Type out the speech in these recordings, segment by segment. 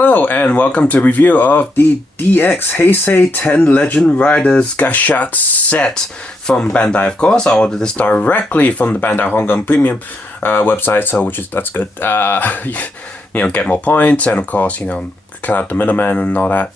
Hello and welcome to review of the DX Heisei 10 Legend Riders Gashat set from Bandai, of course. I ordered this directly from the Bandai Hong Kong Premium website, so that's good. Get more points and of course, cut out the middleman and all that.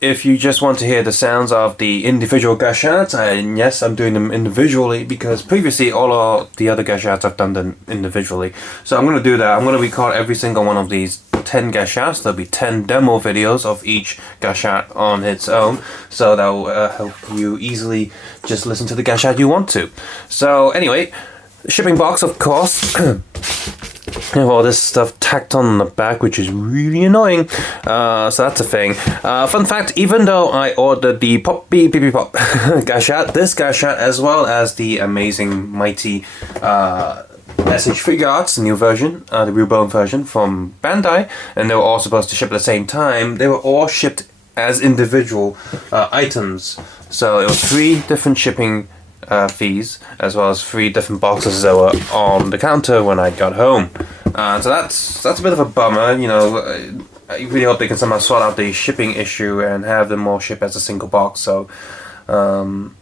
If you just want to hear the sounds of the individual Gashats, and yes, I'm doing them individually because previously all of the other Gashats I've done them individually. So I'm going to do that. I'm going to record every single one of these 10 Gashats. There'll be 10 demo videos of each Gashat on its own. So that will help you easily just listen to the Gashat you want to. So anyway, shipping box, of course. All this stuff tacked on the back, which is really annoying. So that's a thing. Fun fact, even though I ordered the Poppy Pee Pop Gashat, this Gashat, as well as the amazing mighty SH Figure Arts, the new version, the Reborn version from Bandai, and they were all supposed to ship at the same time, they were all shipped as individual items. So it was 3 different shipping fees, as well as 3 different boxes that were on the counter when I got home. So that's a bit of a bummer. I really hope they can somehow sort out the shipping issue and have them all ship as a single box. So, well,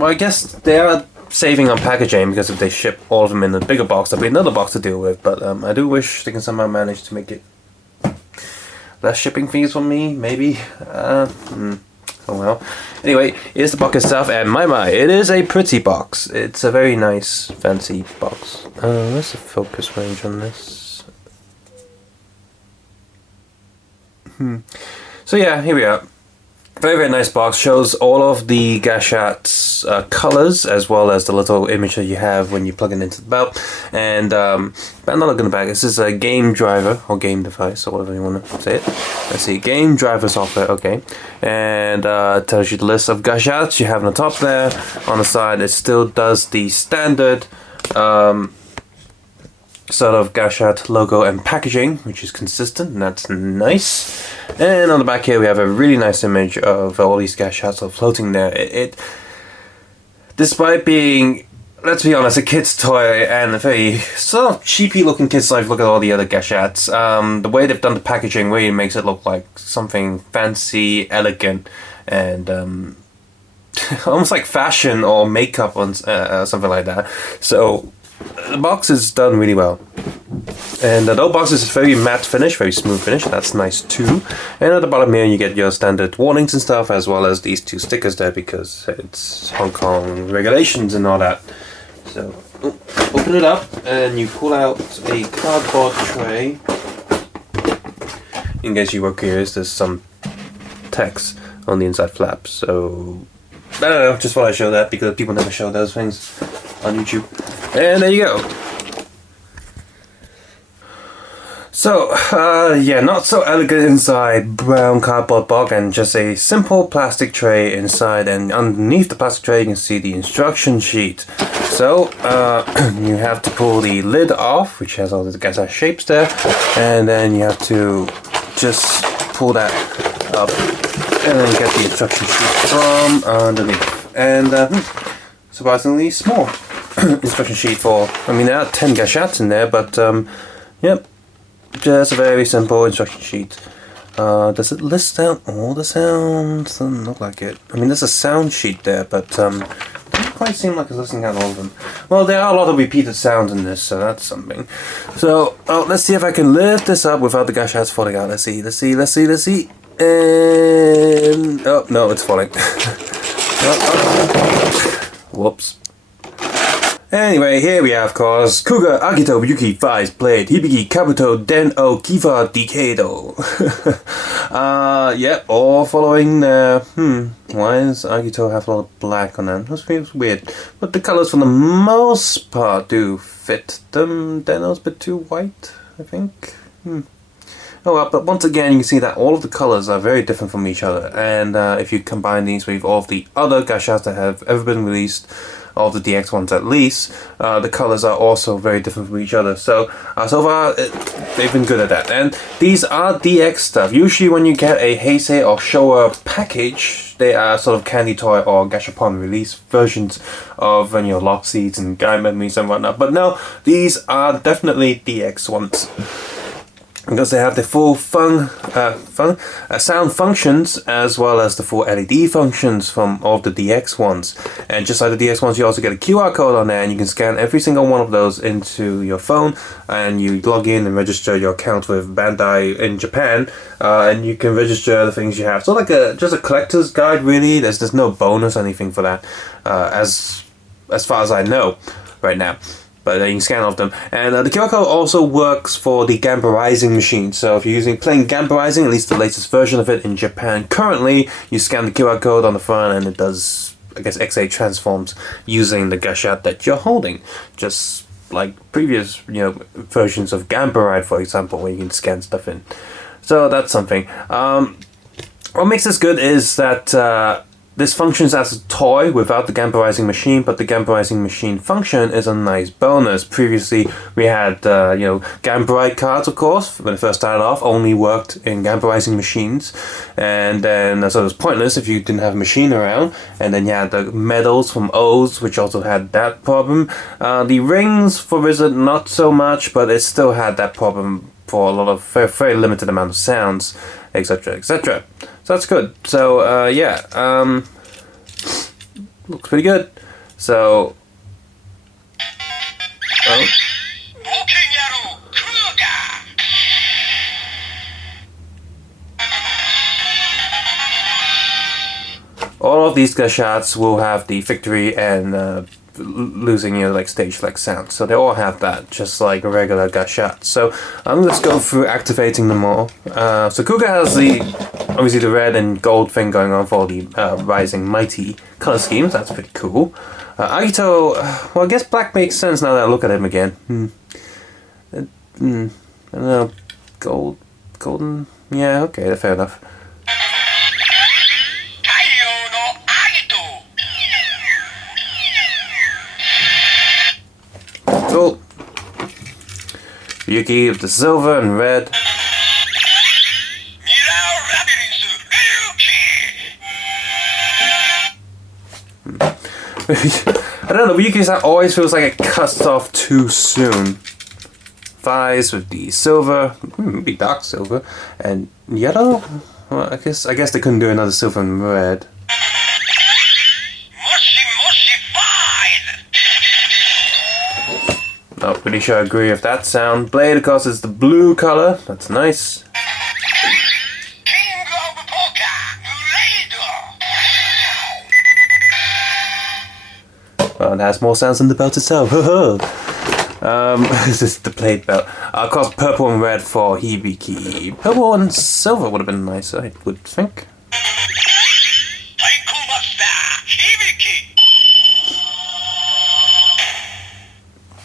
I guess they are saving on packaging, because if they ship all of them in a bigger box, there'll be another box to deal with. But I do wish they can somehow manage to make it less shipping fees for me, maybe. Oh well. Anyway, here's the box itself, and my, it is a pretty box. It's a very nice, fancy box. What's the focus range on this? So yeah, here we are. Very, very nice box. Shows all of the Gashat's colors, as well as the little image that you have when you plug it into the belt. And but not looking at the back. This is a game driver or game device, or whatever you want to say it. Let's see, game driver software. Okay, and tells you the list of Gashats you have on the top there. On the side, it still does the standard sort of Gashat logo and packaging, which is consistent, and that's nice. And on the back here we have a really nice image of all these Gashats are floating there. It despite being, let's be honest, a kid's toy and a very sort of cheapy looking kid's toy, look at all the other Gashats. The way they've done the packaging really makes it look like something fancy, elegant, and almost like fashion or makeup on something like that. So the box is done really well, and the whole box is very matte finish, very smooth finish. That's nice too. And at the bottom here you get your standard warnings and stuff, as well as these 2 stickers there, because it's Hong Kong regulations and all that. So open it up and you pull out a cardboard tray. In case you were curious, there's some text on the inside flap. So I don't know, just thought I'd show that because people never show those things on YouTube. And there you go. So, yeah, not so elegant inside, brown cardboard box, and just a simple plastic tray inside, and underneath the plastic tray you can see the instruction sheet. So, you have to pull the lid off, which has all the Gashat shapes there, and then you have to just pull that up, and then get the instruction sheet from underneath. And surprisingly small instruction sheet for, there are 10 Gashats in there, but yep, just a very simple instruction sheet. Does it list out all the sounds? Doesn't look like it. There's a sound sheet there, but doesn't quite seem like it's listing out all of them. Well, there are a lot of repeated sounds in this, so that's something. So let's see if I can lift this up without the Gashats falling out. Let's see. And oh no, it's falling. Whoops. Anyway, here we have, of course, Kuga Agito Yuki 5 Blade Hibiki Kabuto Den O Kiva Decado. Yep, all following there. Why does Agito have a lot of black on them? That feels weird. But the colors for the most part do fit them. Deno's a bit too white, I think. Oh well, but once again you can see that all of the colors are very different from each other. And if you combine these with all of the other Gashats that have ever been released, all the DX ones at least, the colors are also very different from each other. So so far they've been good at that. And these are DX stuff. Usually when you get a Heisei or Showa package, they are sort of candy toy or gashapon release versions of lock seeds and guide memories and whatnot. But no, these are definitely DX ones. because they have the full sound functions as well as the full LED functions from all of the DX ones. And just like the DX ones, you also get a QR code on there, and you can scan every single one of those into your phone, and you log in and register your account with Bandai in Japan, and you can register the things you have. So like just a collector's guide, really. There's no bonus or anything for that, as far as I know right now. But you can scan all of them. And the QR code also works for the Gamba Rising machine. So if you're playing Gamba Rising, at least the latest version of it in Japan currently, you scan the QR code on the front and it does, I guess, X8 transforms using the Gashat that you're holding. Just like previous, versions of Gamba Ride, for example, where you can scan stuff in. So that's something. What makes this good is that this functions as a toy without the Gamba Rising machine, but the Gamba Rising machine function is a nice bonus. Previously, we had, Gamba Ride cards, of course, when it first started off, only worked in Gamba Rising machines. And then, so it was pointless if you didn't have a machine around. And then you had the medals from O's, which also had that problem. The rings for Wizard, not so much, but it still had that problem for a lot of very limited amount of sounds, etc., etc. So that's good. So looks pretty good. So all of these Gashats will have the victory and losing like stage like sound, so they all have that, just like a regular Gashat. So let's go through activating them all. So Kuga has obviously the red and gold thing going on for the Rising Mighty color schemes. That's pretty cool. Agito, well, I guess black makes sense now that I look at him again. I don't know, golden, yeah, okay, fair enough. Cool. Yuki with the silver and red. I don't know, Yuki's always feels like it cuts off too soon. Thighs with the silver, maybe dark silver, and yellow? Well, I guess they couldn't do another silver and red. Not pretty sure I agree with that sound. Blade, of course, is the blue color. That's nice. Well, it has more sounds than the belt itself. This is the blade belt. Of course, purple and red for Hibiki. Purple and silver would have been nicer, I would think.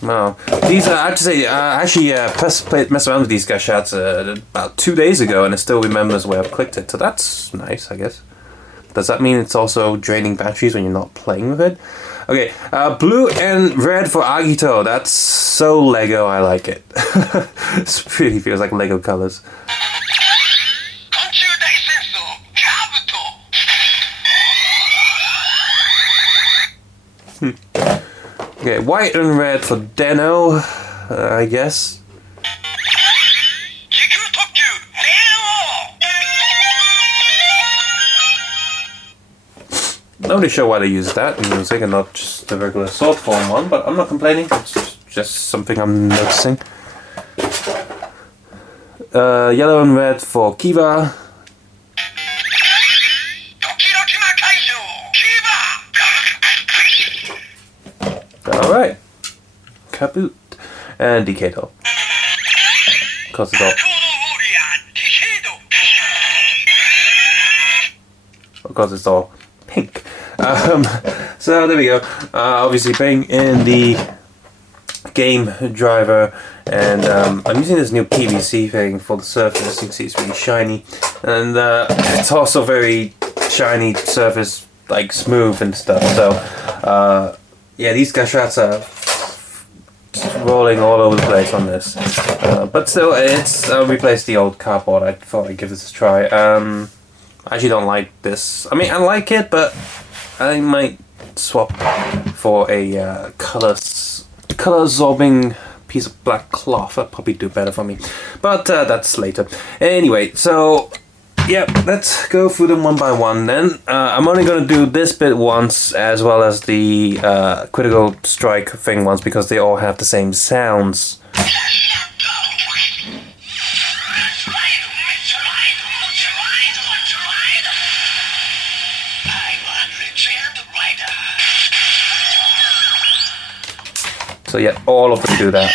Wow. These I have to say, actually messed around with these Gashats about 2 days ago, and it still remembers where I've clicked it, so that's nice, I guess. Does that mean it's also draining batteries when you're not playing with it? Okay, blue and red for Agito. That's so Lego, I like it. It really feels like Lego colors. Okay, white and red for Deno, I guess. Not really sure why they use that in music and not just the regular sword form one, but I'm not complaining, it's just something I'm noticing. Yellow and red for Kiva. Alright. Kaboot. And Decado. Cause it's all. Because it's all pink. So there we go. Obviously putting in the game driver, and I'm using this new PVC thing for the surface. You can see it's really shiny, and it's also very shiny surface, like smooth and stuff. So yeah, these Gashats are rolling all over the place on this, but still, it's replaced the old cardboard. I thought I'd give this a try. I actually don't like this. I mean, I like it, but I might swap for a color absorbing piece of black cloth. That'd probably do better for me. But that's later. Anyway, so yeah, let's go through them one by one then. I'm only going to do this bit once, as well as the critical strike thing once, because they all have the same sounds. So yeah, all of them do that.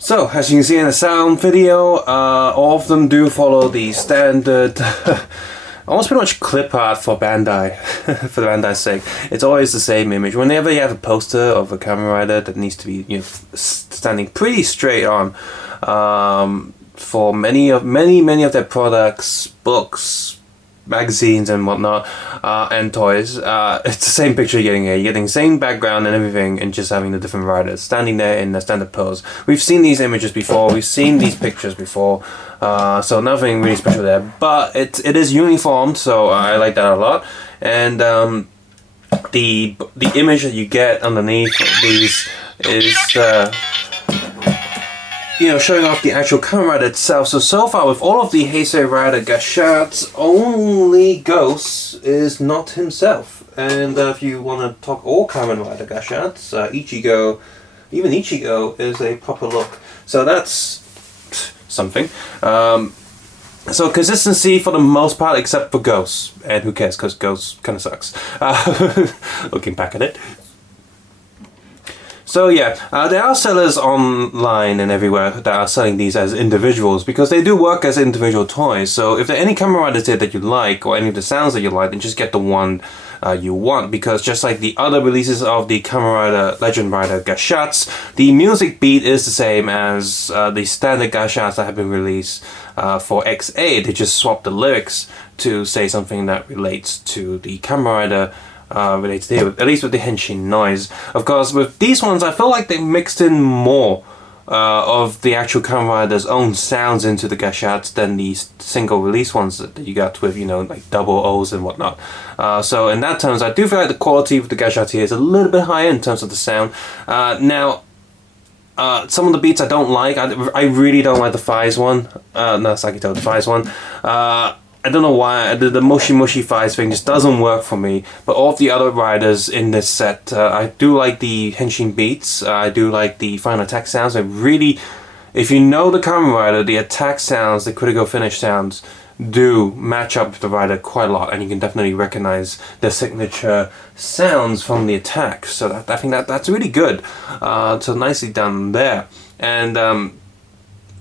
So, as you can see in the sound video, all of them do follow the standard, almost pretty much clip art for Bandai, for Bandai's sake. It's always the same image. Whenever you have a poster of a Kamen Rider that needs to be, you know, standing pretty straight on, for many of their products, books, magazines and whatnot, and toys, it's the same picture you're getting here. You're getting the same background and everything, and just having the different riders standing there in the standard pose. We've seen these images before, we've seen these pictures before, so nothing really special there, but it is uniformed, so I like that a lot. And the image that you get underneath these is you know, showing off the actual Kamen Rider itself. So far with all of the Heisei Rider Gashats, only Ghost is not himself. And if you want to talk all Kamen Rider Gashats, Ichigo, even Ichigo is a proper look. So that's something. So consistency for the most part, except for Ghost. And who cares, because Ghost kind of sucks. Looking back at it. So yeah, there are sellers online and everywhere that are selling these as individuals, because they do work as individual toys. So if there are any Kamen Riders there that you like, or any of the sounds that you like, then just get the one you want, because just like the other releases of the Kamen Rider Legend Rider Gashats, the music beat is the same as the standard Gashats that have been released for XA. They just swap the lyrics to say something that relates to the Kamen Rider related here, at least with the henshin noise. Of course, with these ones, I feel like they mixed in more of the actual Kamen Rider's own sounds into the Gashats than the single release ones that you got with, you know, like double O's and whatnot. So in that terms, I do feel like the quality of the Gashats here is a little bit higher in terms of the sound. Now, some of the beats I don't like. I really don't like the Fies one. No, Sakito, the Fies one. I don't know why, the Moshi Moshi Fies thing just doesn't work for me, but all of the other riders in this set, I do like the henshin beats, I do like the final attack sounds. I really, if you know the Kamen Rider, the attack sounds, the critical finish sounds do match up with the rider quite a lot, and you can definitely recognize their signature sounds from the attack, so I think that's really good, so nicely done there. And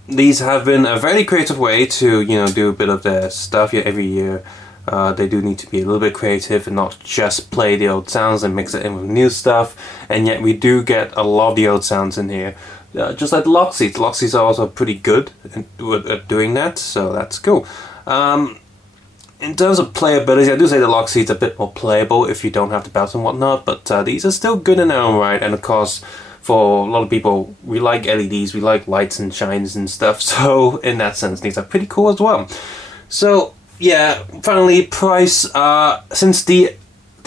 these have been a very creative way to, you know, do a bit of their stuff every year. They do need to be a little bit creative and not just play the old sounds and mix it in with new stuff. And yet we do get a lot of the old sounds in here. Just like the lock seats. The lock seats are also pretty good at doing that, so that's cool. In terms of playability, I do say the lock seats are a bit more playable if you don't have the belts and whatnot, but these are still good in their own right. And of course, for a lot of people, we like LEDs, we like lights and shines and stuff, so in that sense, these are pretty cool as well. So yeah, finally, price. Since the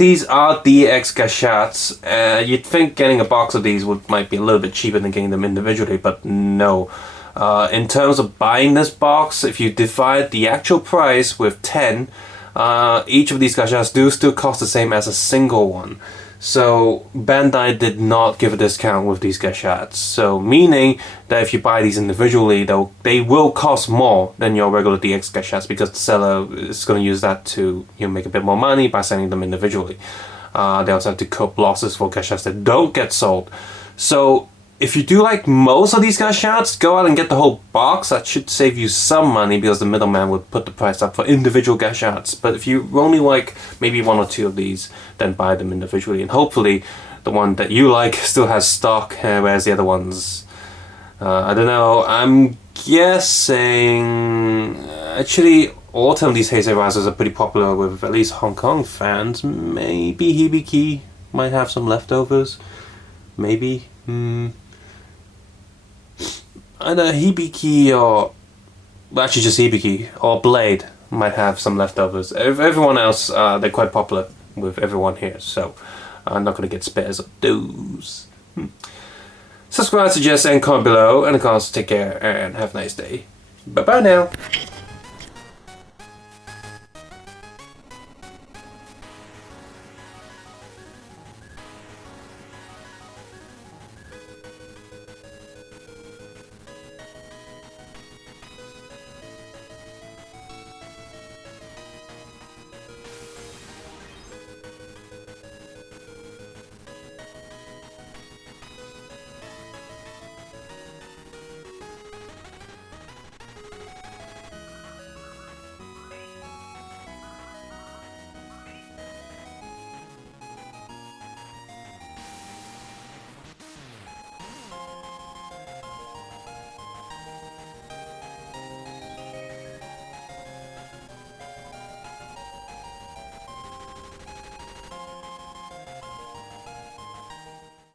these are DX Gashats, you'd think getting a box of these might be a little bit cheaper than getting them individually, but no. In terms of buying this box, if you divide the actual price with 10, each of these Gashats do still cost the same as a single one. So Bandai did not give a discount with these Gashats. So meaning that if you buy these individually, they will cost more than your regular DX Gashats, because the seller is going to use that to make a bit more money by selling them individually. They also have to cope losses for Gashats that don't get sold. So if you do like most of these Gashats, go out and get the whole box. That should save you some money, because the middleman would put the price up for individual Gashats. But if you only like maybe one or two of these, then buy them individually. And hopefully the one that you like still has stock, whereas the other ones, I don't know. I'm guessing... Actually, all 10 of these Heisei Risers are pretty popular with at least Hong Kong fans. Maybe Hibiki might have some leftovers. Maybe. Either Hibiki or... Well, actually just Hibiki or Blade might have some leftovers. Everyone else, they're quite popular with everyone here, so I'm not going to get spares of those. Subscribe, suggest, and comment below, and of course, take care and have a nice day. Bye bye now.